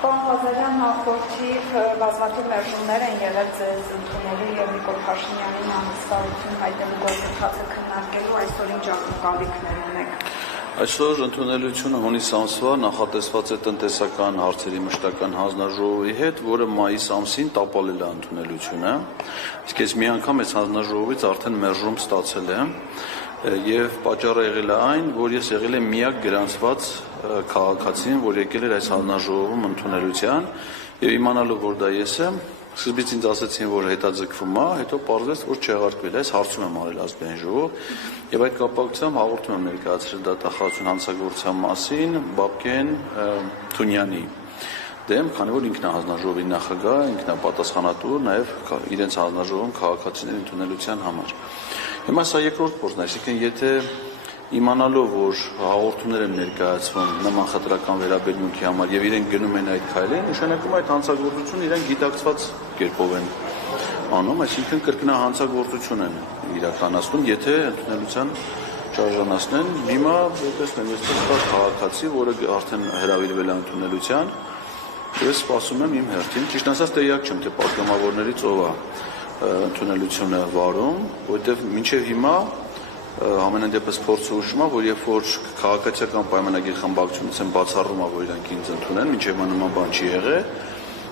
Պարոն Ղազարյան, նախորդիվ բազմաթիվ մերժումներ են եղել ձեզ ընդունելու և Նիկոլ Փաշինյանին անվստահություն հայտնելու գործընթացը քննարկելու, այսօր ինչ ակնկալիքներ ունեք։ Այսօր ընդունելությունը հունիս ամսվա նախատեսված է տնտեսական հարցերի մշտական հանձնաժողովի հետ, որը մայիս ամսին տապալել է ընդունելությունը, իսկ ես մի անգամ այս հանձնաժողովից արդեն մերժում ստացել եմ, և պատճառը եղել է այն, որ ես եղել եմ միակ գրանցված քաղաքացին, որ եկել էր այս հանձնաժողովում ընդունելության, և իմանալով, որ դա ես եմ, սկզբից ինձ ասեցին, որ հետաձգվում է, հետո պարզվեց, որ չեղարկվել է, այս հարցում եմ արել ազգային ժողով, և այդ կապակցությամբ հաղորդում եմ ներկայացրել դատախազություն հանցագործության մասին Բաբկեն Թունյանի դեմ, քանի որ ինքն է հանձնաժողովի նախագահ, ինքն է պատասխանատու, նաև իրենց հանձնաժողովում քաղաքացիների ընդունելության համար։ Հիմա սա երկրորդ փորձն է, այսինքն եթե իմանալով, որ հաղորդումներ են ներկայացվում նման խտրական վերաբերմունքի համար և իրենք գնում են այդ քայլին, նշանակում այդ հանցագործությունը իրենք գիտակցված կերպով են անում, այսինքն կրկնահանցագործություն են իրականացնում, եթե ընդունելության շարժանացնեն, հիմա տեսնեմ, ես տեղ քաղաքացի, որը արդեն հրավիրվել է ընդունելության, ես սպասում եմ իմ հերթին, ճիշտ ասած տեղյակ չեմ, թե պատգամավորներից ով է ընդունելությունը վարում, որովհետև մինչև հիմա ամենայն դեպս փորձը ուշում է, որ երբ որ քաղաքացիական պայմանագիր խմբակցությունից են բացառում, որ իրանք ինձ ընդունեն, մինչև նման բան չի եղել,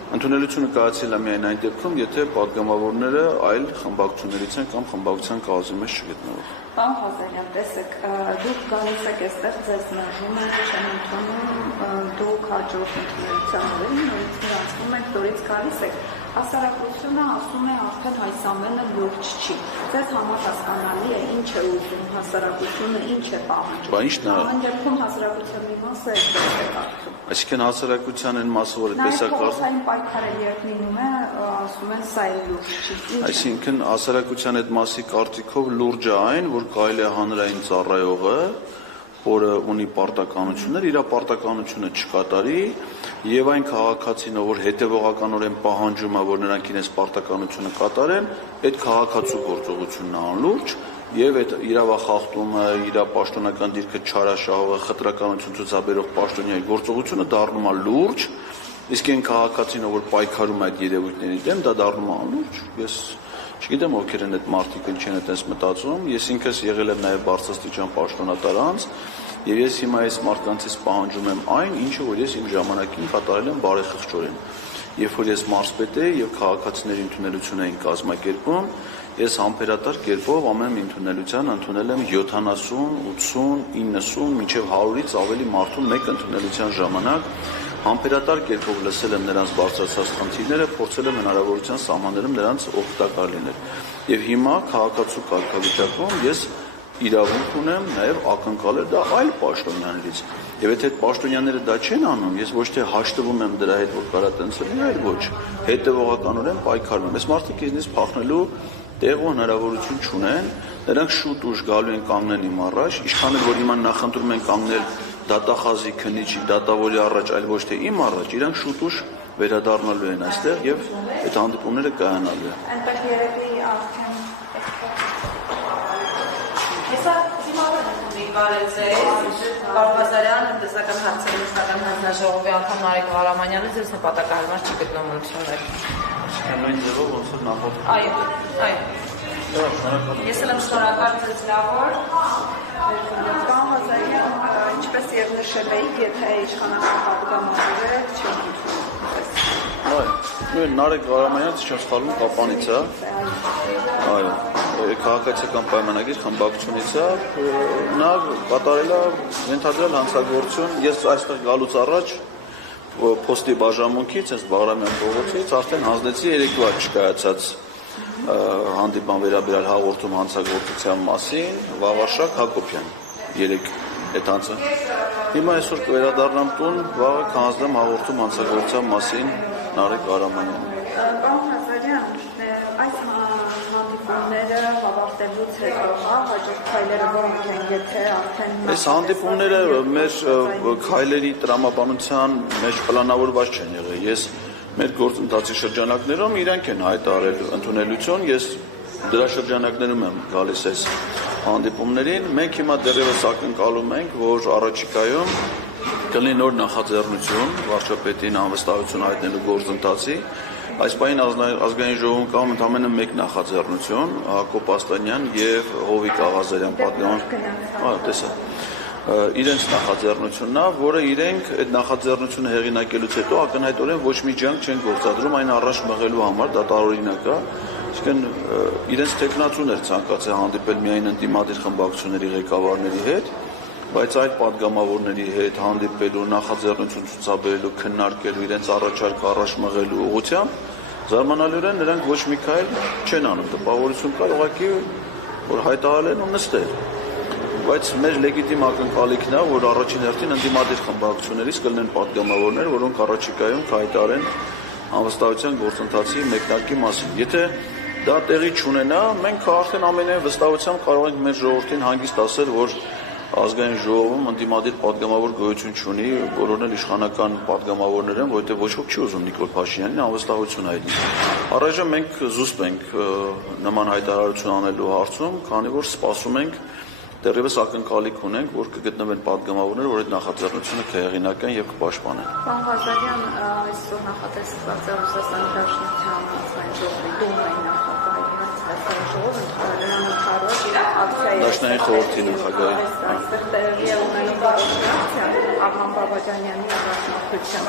ընդունելությունը կայացել է միայն այն դեպքում, եթե պատգամավորները այլ խմբակցություններից են կամ խմբակցության կազմի մեջ չգտնվող։ Պարոն Ղազարյան, տեսեք, դուք գալիս եք այստեղ ձեզ մերժում եք, չեն ընդունում, դուք հաջորդ ընդունելության օրերին նորից գրանցվում եք, նորից գալիս եք, հասարակությունը ասում է արդեն այս ամենը լուրջ չի։ Ձեզ համար հասկանալի է ինչ է ուզում հասարակությունը, ինչ է պահանջում։ Այն դեպքում հասարակության մի մասը այդպես է կարծում։ Այսինքն հասարակության այն մասը, որ այդպես է կարծում։ Նաև փոխային պայքարը երբ լինում է, ասում են սա էլ լուրջ չի։ Այսինքն հասարակության այդ մասի կարծիքով լուրջ է այն, որ կարելի է հանրային ծառայողը, որը ունի պարտականություններ, իր պարտականությունը չկատարի, և այն քաղաքացին, որ հետևողականորեն պահանջում է, որ նրանք իրենց պարտականությունը կատարեն, այդ քաղաքացու գործողությունն է անլուրջ, և այդ իրավախախտումը, իր պաշտոնական դիրքը չարաշահողը, խտրականություն ցուցաբերող պաշտոնյայի գործողությունը դառնում է լուրջ, իսկ այն քաղաքացին, որ պայքարում է այդ երևույթների դեմ, դա դառնում է անլուրջ։ Ես չգիտեմ, ովքեր են այդ մարդիկ չեն այդպես մտածում, ես ինքս եղել եմ նաև բարձրաստիճան պաշտոնատար անձ, և ես հիմա այս մարդկանցից պահանջում եմ այն, ինչը որ ես իմ ժամանակին կատարել եմ բարեխղճորեն։ Երբ որ ես մարզպետ էի և քաղաքացիների ընդունելություն էին կազմակերպում, ես համբերատար կերպով ամեն ընդունելության ընդունել եմ 70, 80, 90, մինչև 100-ից ավելի մարդու մեկ ընդունելության ժամանակ, համբերատար կերպով լսել եմ նրանց բարձրացած խնդիրները, փորձել եմ հնարավորության սահմաններում նրանց օգտակար լինել։ Եվ հիմա քաղաքացու կարգավիճակում ես իրավունք ունեմ նաև ակնկալել դա այլ պաշտոնյաներից։ Եվ եթե այդ պաշտոնյաները դա չեն անում, ես ոչ թե հաշտվում եմ դրա հետ, որ կարա տենց լինի, այլ ոչ, հետևողականորեն պայքարում եմ։ Այս մարդիկ ինձնից փախնելու տեղ ու հնարավորություն չունեն, նրանք շուտ ուշ գալու են կանգնեն իմ առաջ, ինչքան էլ որ հիմա նախընտրում են կանգնել դատախազի, քննիչի, դատավորի առաջ, այլ ոչ թե իմ առաջ, իրանք շուտ ուշ վերադառնալու են այստեղ և այդ հանդիպումները կայանալու են։ Այնտեղ երևի արդեն Հեսա դիմավոր Պարոն Ղազարյան, տնտեսական հարցերի մշտական հանձնաժողովի անդամ Նարեկ Ղարամանյանը ձեզ նպատակահարմար չի գտնում ըմբռնություններ։ Նույն ձևով ոնց որ նախորդ։ Այո։ Ես էլ եմ շնորհակալ ձեզ լավոր։ Պարոն Ղազարյան, ինչպես և նշել էիք, եթե իշխանական պատգամավորը չեն ընդունում։ Նույն Նարեկ Ղարամանյանը չեմ սխալվում Կապանից է։ Այո, քաղաքացիական պայմանագիր խմբակցությունից է, նա կատարել է ենթադրյալ հանցագործություն, ես այստեղ գալուց առաջ փոստի բաժանմունքից, այս Բաղրամյան փողոցից արդեն հանձնեցի երեկվա չկայացած հանդիպման վերաբերյալ հաղորդում հանցագործության մասին Վաղարշակ Հակոբյան, երեք այդ հանցը։ Հիմա այսօր կվերադառնամ տուն, վաղը կհանձնեմ հաղորդում հանցագործության մասին Նարեկ Ղարամանյանը։ Պարոն Ղազարյան, այս հանդիպումները ավարտելուց հետո հաջորդ քայլերը որոնք են, եթե արդեն այս հանդիպումները մեր քայլերի տրամաբանության մեջ պլանավորված չեն եղել։ Ես մեր գործընթացի շրջանակներում իրանք են հայտարարել ընդունելություն, ես դրա շրջանակներում եմ գալիս այս հանդիպումներին։ Մենք հիմա դեռևս ակնկալում ենք, որ առաջիկայում կլինի նոր նախաձեռնություն վարչապետին անվստահություն հայտնելու գործընթացի։ Այս պահին ազգային ժողովում կա ընդամենը մեկ նախաձեռնություն, Հակոբ Աստանյան եւ Հովիկ Աղազարյան պատգամավոր, իրենց նախաձեռնությունն է, որը իրենք այդ նախաձեռնությունը հեղինակելուց հետո ակնհայտորեն ոչ մի ջանք չեն գործադրում այն առաջ մղելու համար, դա տարօրինակ է, այսինքն իրենց տեխնացուն էր ցանկացել հանդիպել միայն ընդդիմադիր խմբակցությունների ղեկավարների հետ, բայց այլ պատգամավորների հետ հանդիպելու, նախաձեռնություն ցուցաբերելու, քննարկելու, իրենց առաջարկը առաջ մղելու ուղղությամբ զարմանալիորեն նրանք ոչ մի քայլ չեն անում, տպավորություն կար ուղղակի որ հայտարարել ու նստել։ Բայց մեր լեգիտիմ ակնկալիքն է, որ առաջին հերթին ընդդիմադիր խմբակցություններից կլինեն պատգամավորներ, որոնք առաջիկայում կհայտարարեն անվստահության գործընթացի մեկնարկի մասին։ Եթե դա տեղի չունենա, մենք արդեն ամենայն վստահությամբ կարող ենք մեր ժողովրդին հանգիստ ասել, որ ազգային ժողովում ընդդիմադիր պատգամավոր գոյություն չունի, բոլորն էլ իշխանական պատգամավորներ են, որովհետև ոչ ոք չի ուզում Նիկոլ Փաշինյանին անվստահություն հայտնել։ Առայժմ մենք զուսպ ենք նման հայտարարություն անելու հարցում, քանի որ սպասում ենք դեռևս ակնկալիք ունենք, որ կգտնվեն պատգամավորներ, որ այդ նախաձեռնությունը կհեղինակեն եւ կպաշտպանեն։ Պարոն Ղազարյան, այսօր նախատեսված է Ռուսաստանի Դաշնության ազգային ժողովի Դումայի նախագահի ազգային ժողովը ընդհանրապես ակցիայի Դաշնային խորհրդի նախագահի այստեղ տեղի է ունենում ակցիա Արման Բաբաջանյանի առաջնորդությամբ։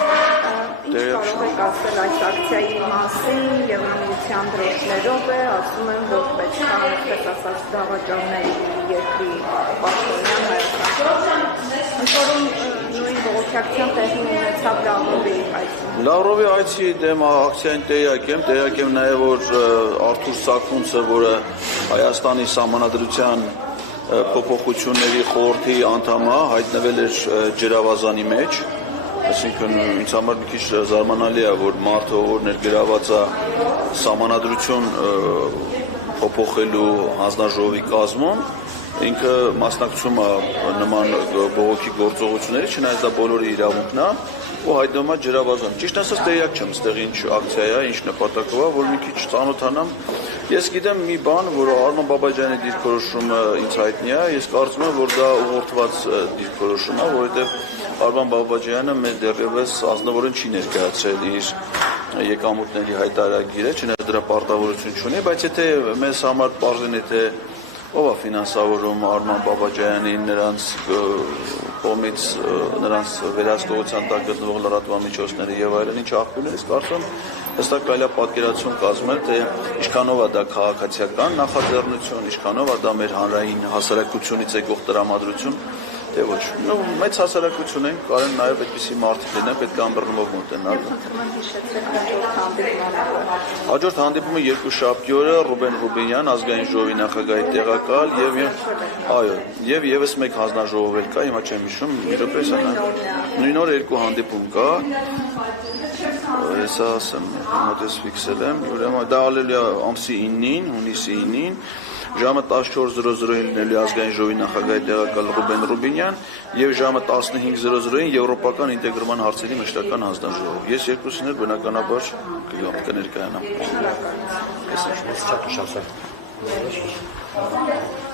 Ինչ կարող եք ասել այս ակցիայի մասին եւ միության դրոշներով է, ասում են, որ պետք է այսպես ասած դավաճանների երկրի պաշտոնյան հայրենական։ Որում նույն բողոքակցության տեղի ունեցավ Լավրովի այցում։ Լավրովի այցի դեմ ակցիային տեղյակ եմ նաև որ Արթուր Սաքունցը, որը Հայաստանի Սահմանադրության փոփոխությունների խորհրդի անդամ է, հայտնվել էր ջրավազանի մեջ, այսինքն ինձ համար մի քիչ զարմանալի է, որ մարդը, որ ներգրաված է Սահմանադրություն փոփոխելու հանձնաժողովի կազմում, ինքը մասնակցում է նման բողոքի գործողությունների, չնայած դա բոլորի իրավունքն է, ու հայտնվում է ջրավազան։ Ճիշտ ասած տեղյակ չեմ, այստեղ ինչ ակցիա է, ինչ նպատակով է, որ մի քիչ ծանոթանամ։ Ես գիտեմ մի բան, որ Արման Բաբաջյանի դիրքորոշումը ինձ հայտնի է, ես կարծում եմ, որ դա ուղղորդված դիրքորոշում է, որովհետև Արման Բաբաջյանը մեր դեռևս ազնվորեն չի ներկայացրել իր եկամուտների հայտարարագիրը, չնայած դրա պարտավորություն չունի, բայց եթե մեզ համար պարզեն, եթե ով է ֆինանսավորում Արման Բաբաջյանին, նրանց կողմից նրանց վերահսկողության տակ գտնվող լրատվամիջոցները եւ այլն, ինչ աղբյուրներից կարծում հստակ կարելի է պատկերացում կազմել, թե ինչքանով է դա քաղաքացիական նախաձեռնություն, ինչքանով է դա մեր հանրային հասարակությունից եկող տրամադրություն, թե ոչ։ Մեծ հասարակություն ենք, կարեն նաև այդպիսի մարդիկ լինեն, պետք է ամբռնումով մոտենալ։ Հաջորդ հանդիպումը երկուշաբթի օրը Ռուբեն Ռուբինյան, ազգային ժողովի նախագահի տեղակալ եւ եւս մեկ հանձնաժողով էլ կա, հիմա չեմ հիշում, նույն օր երկու հանդիպում կա։ Ես ասեմ, մոտես ֆիքսել եմ, ուրեմն դա ալելի է ամսի 9-ին, հունիսի 9-ին, ժամը 14:00-ին լինելու ազգային ժողովի նախագահի տեղակալ Ռուբեն Ռուբինյան եւ ժամը 15:00-ին եվրոպական ինտեգրման հարցերի մշտական հանձնաժողով։ Ես երկուսին էլ բնականաբար կներկայանամ։ Շնորհակալություն։